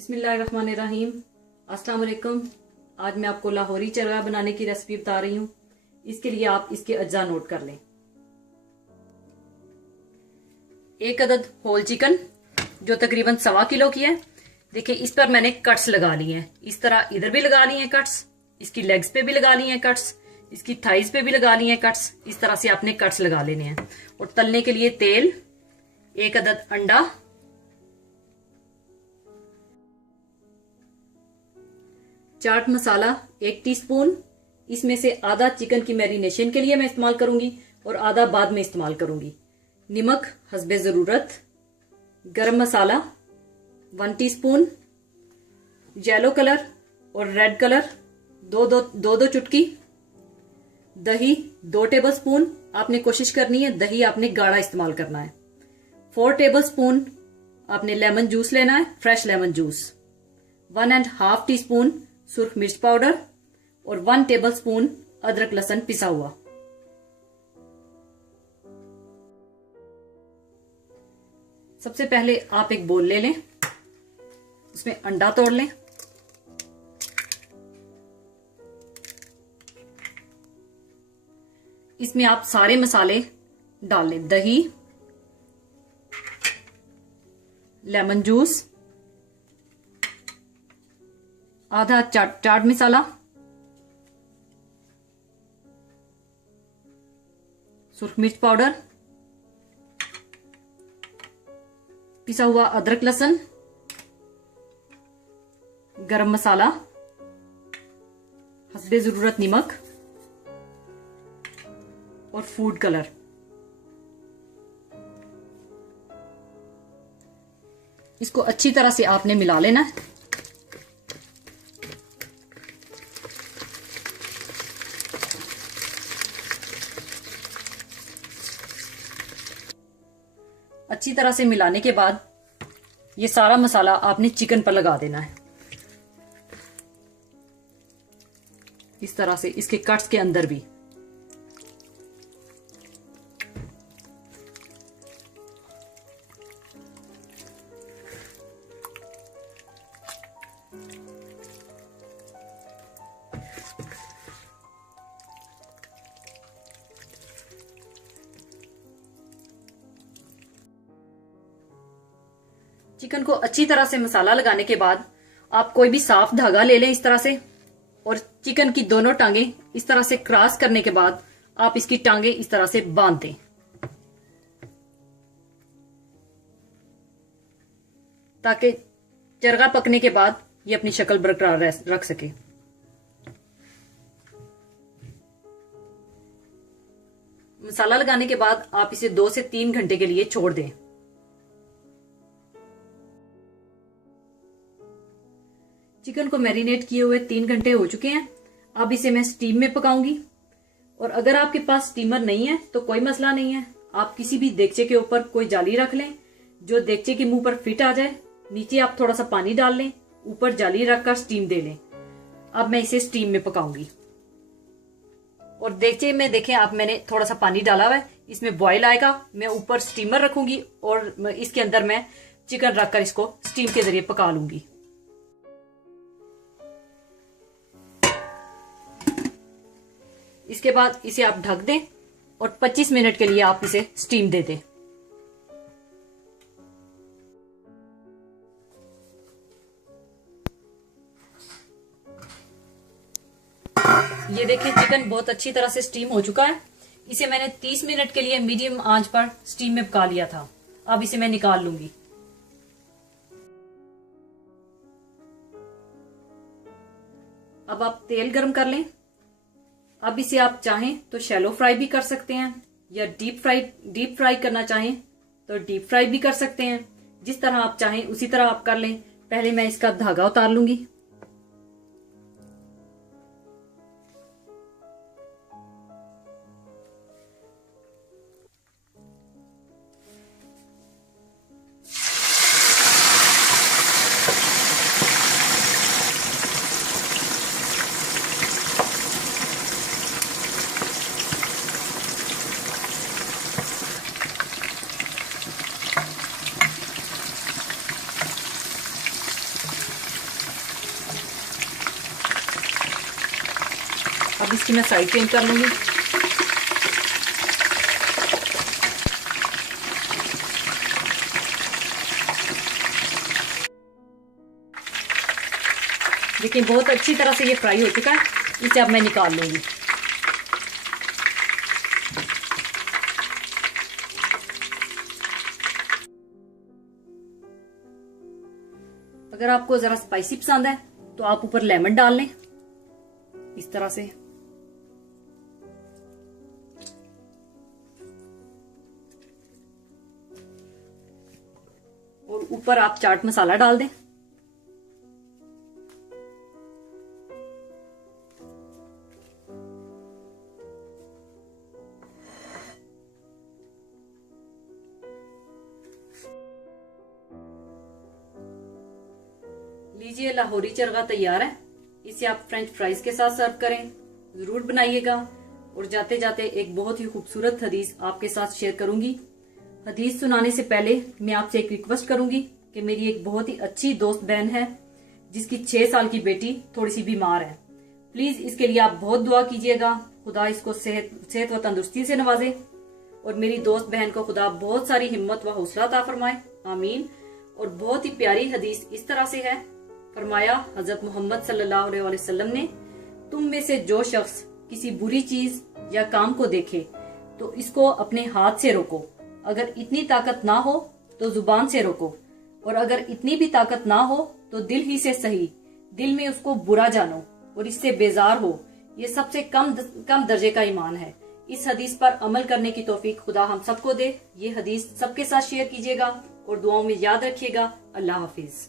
बिस्मिल्लाहिर्रहमानिर्रहीम। अस्सलाम वालेकुम। आज मैं आपको लाहौरी चरगा बनाने की रेसिपी बता रही हूँ। इसके लिए आप इसके अज्जा नोट कर लें। 1 अदद होल चिकन जो तकरीबन 1.25 किलो की है। देखिए इस पर मैंने कट्स लगा लिए हैं। इस तरह इधर भी लगा लिए हैं कट्स, इसकी लेग्स पे भी लगा लिए हैं कट्स, इसकी थाइज पे भी लगा लिए हैं कट्स। इस तरह से आपने कट्स लगा लेने हैं। और तलने के लिए तेल, 1 अदद अंडा, चाट मसाला 1 टीस्पून। इसमें से आधा चिकन की मैरिनेशन के लिए मैं इस्तेमाल करूंगी और आधा बाद में इस्तेमाल करूंगी। नमक हस्बे जरूरत, गरम मसाला 1 टीस्पून, येलो कलर और रेड कलर दो चुटकी, दही 2 टेबलस्पून। आपने कोशिश करनी है दही आपने गाढ़ा इस्तेमाल करना है। 4 टेबलस्पून आपने लेमन जूस लेना है, फ्रेश लेमन जूस। 1.5 टीस्पून सुर्ख मिर्च पाउडर और 1 टेबलस्पून अदरक लहसुन पिसा हुआ। सबसे पहले आप एक बोल ले लें, उसमें अंडा तोड़ लें। इसमें आप सारे मसाले डाल लें, दही, लेमन जूस, आधा चाट मसाला, सुर्ख मिर्च पाउडर, पिसा हुआ अदरक लहसुन, गरम मसाला, हस्बे जरूरत नमक और फूड कलर। इसको अच्छी तरह से आपने मिला लेना है। अच्छी तरह से मिलाने के बाद ये सारा मसाला आपने चिकन पर लगा देना है, इस तरह से इसके कट्स के अंदर भी। चिकन को अच्छी तरह से मसाला लगाने के बाद आप कोई भी साफ धागा ले लें इस तरह से, और चिकन की दोनों टांगे इस तरह से क्रॉस करने के बाद आप इसकी टांगे इस तरह से बांध दें, ताकि चरगा पकने के बाद ये अपनी शक्ल बरकरार रख सके। मसाला लगाने के बाद आप इसे 2 से 3 घंटे के लिए छोड़ दें। चिकन को मैरिनेट किए हुए 3 घंटे हो चुके हैं। अब इसे मैं स्टीम में पकाऊंगी। और अगर आपके पास स्टीमर नहीं है तो कोई मसला नहीं है, आप किसी भी देगचे के ऊपर कोई जाली रख लें जो देगचे के मुंह पर फिट आ जाए। नीचे आप थोड़ा सा पानी डाल लें, ऊपर जाली रखकर स्टीम दे लें। अब मैं इसे स्टीम में पकाऊंगी। और देगचे में देखें आप, मैंने थोड़ा सा पानी डाला हुआ है, इसमें बॉयल आएगा। मैं ऊपर स्टीमर रखूंगी और इसके अंदर मैं चिकन रखकर इसको स्टीम के जरिए पका लूंगी। इसके बाद इसे आप ढक दें और 25 मिनट के लिए आप इसे स्टीम दे दें। ये देखिए चिकन बहुत अच्छी तरह से स्टीम हो चुका है। इसे मैंने 30 मिनट के लिए मीडियम आंच पर स्टीम में पका लिया था। अब इसे मैं निकाल लूंगी। अब आप तेल गरम कर लें। अब इसे आप चाहें तो शैलो फ्राई भी कर सकते हैं, या डीप फ्राई करना चाहें तो डीप फ्राई भी कर सकते हैं। जिस तरह आप चाहें उसी तरह आप कर लें। पहले मैं इसका धागा उतार लूंगी। अब इसकी मैं साइड चेंज कर लूंगी। देखिए बहुत अच्छी तरह से ये फ्राई हो चुका है, इसे अब मैं निकाल लूंगी। अगर आपको जरा स्पाइसी पसंद है तो आप ऊपर लेमन डाल लें इस तरह से। और ऊपर आप चाट मसाला डाल दें। लीजिए लाहौरी चरगा तैयार है। इसे आप फ्रेंच फ्राइज के साथ सर्व करें, जरूर बनाइएगा। और जाते जाते एक बहुत ही खूबसूरत हदीस आपके साथ शेयर करूंगी। हदीस सुनाने से पहले मैं आपसे एक रिक्वेस्ट करूंगी कि मेरी एक बहुत ही अच्छी दोस्त बहन है जिसकी 6 साल की बेटी थोड़ी सी बीमार है। प्लीज इसके लिए आप बहुत दुआ कीजिएगा, खुदा इसको सेहत व तंदुरुस्ती से नवाजे और मेरी दोस्त बहन को खुदा बहुत सारी हिम्मत व हौसला अता फरमाए, आमीन। और बहुत ही प्यारी हदीस इस तरह से है, फरमाया हजरत मोहम्मद सल्लल्लाहु अलैहि वसल्लम ने, तुम में से जो शख्स किसी बुरी चीज या काम को देखे तो इसको अपने हाथ से रोको। अगर इतनी ताकत ना हो तो जुबान से रोको, और अगर इतनी भी ताकत ना हो तो दिल ही से सही, दिल में उसको बुरा जानो और इससे बेजार हो। ये सबसे कम दर्जे का ईमान है। इस हदीस पर अमल करने की तौफीक खुदा हम सबको दे। ये हदीस सबके साथ शेयर कीजिएगा और दुआओं में याद रखिएगा। अल्लाह हाफिज।